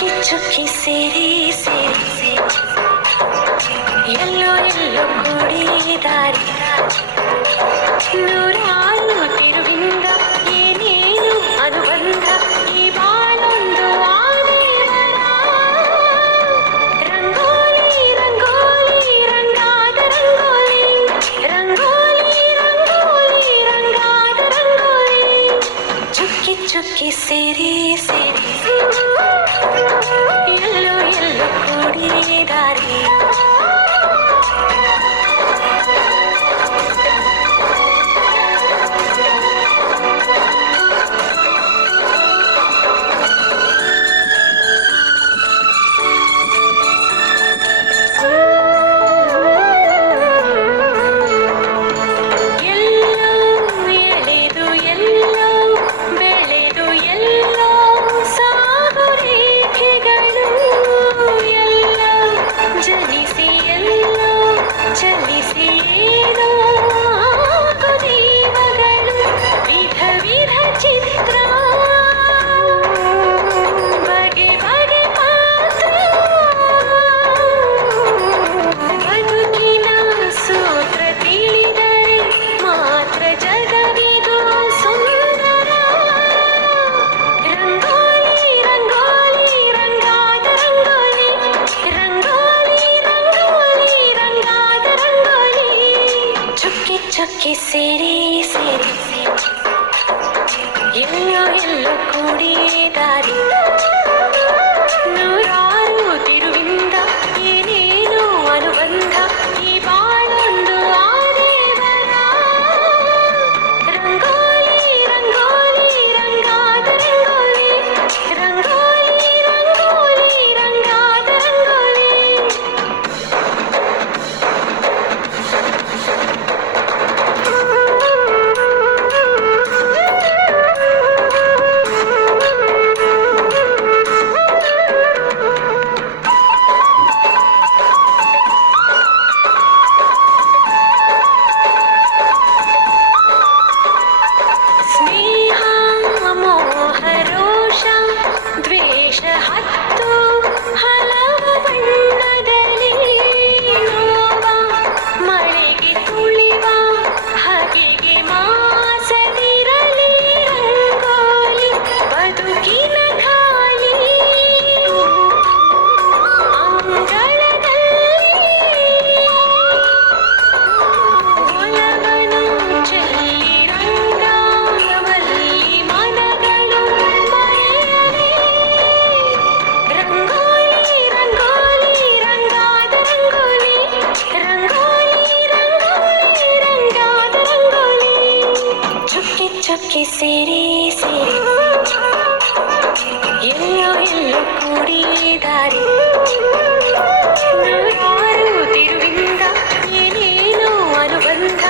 ಚುಕ್ಕಿ ಚುಕ್ಕಿ ಸೇರಿ ಸೇರಿ ಎಲ್ಲೋ ಎಲ್ಲೋ ಕೂಡಿದಾರಿ ನೂರಾರು ತಿರುವಿಂದ ಏನೇನು ಅನುಬಂಧ ಈ ಬಾಳೊಂದು ಆದೇವರ ರಂಗೋಲಿ ರಂಗೋಲಿ ರಂಗಾದ ರಂಗೋಲಿ ರಂಗೋಲಿ ರಂಗೋಲಿ ರಂಗಾದ ರಂಗೋಲಿ ಚುಕ್ಕಿ ಚುಕ್ಕಿ ಸೇರಿ ಸೇರಿ ಎಲ್ಲೋ ಎಲ್ಲೋ ಕೂಡಿದಾರಿ ಚುಕ್ಕಿ ಸೇರಿ ಸೇರಿ ಎಲ್ಲೋ ಎಲ್ಲೋ ಕೂಡಿದಾರಿ ನೂರಾರು ತಿರುವಿಂದ ಏನೇನು ಅನುಬಂಧ ಈ ಬಾಳೊಂದು ಆದೇವರ ರಂಗೋಲಿ ರಂಗೋಲಿ ರಂಗಾದ ರಂಗೋಲಿ ರಂಗೋಲಿ ರಂಗೋಲಿ ರಂಗಾದ ರಂಗೋಲಿ ಹತ್ತು ಹಲವು ಬಣ್ಣದಲ್ಲಿ ನೋವ ಮಳೆಗೆ ತುಳಿವ ಹಗೆಗೆ ಮಾಸದಿರಲಿ ರಂಗೋಲಿ ಬದುಕಿನ ಖಾಲಿ ಅಂಗಳದಲ್ಲಿ ಒಲವನು ಚೆಲ್ಲಿ ರಂಗಾವಲ್ಲಿ ಮನಗಳು ಬಯಲಿ ರಂಗೋಲಿ ರಂಗೋಲಿ ರಂಗಾದ ರಂಗೋಲಿ ರಂಗೋಲಿ ರಂಗೋಲಿ ರಂಗಾದ ರಂಗೋಲಿ ಚುಕ್ಕಿ ಚುಕ್ಕಿ ಸೇರಿ ಸೇರಿ ಎಲ್ಲೋ ಎಲ್ಲೋ ಕೂಡಿದಾರಿ ನೂರಾರು ತಿರುವಿಂದ ಏನೇನು ಅನುಬಂಧ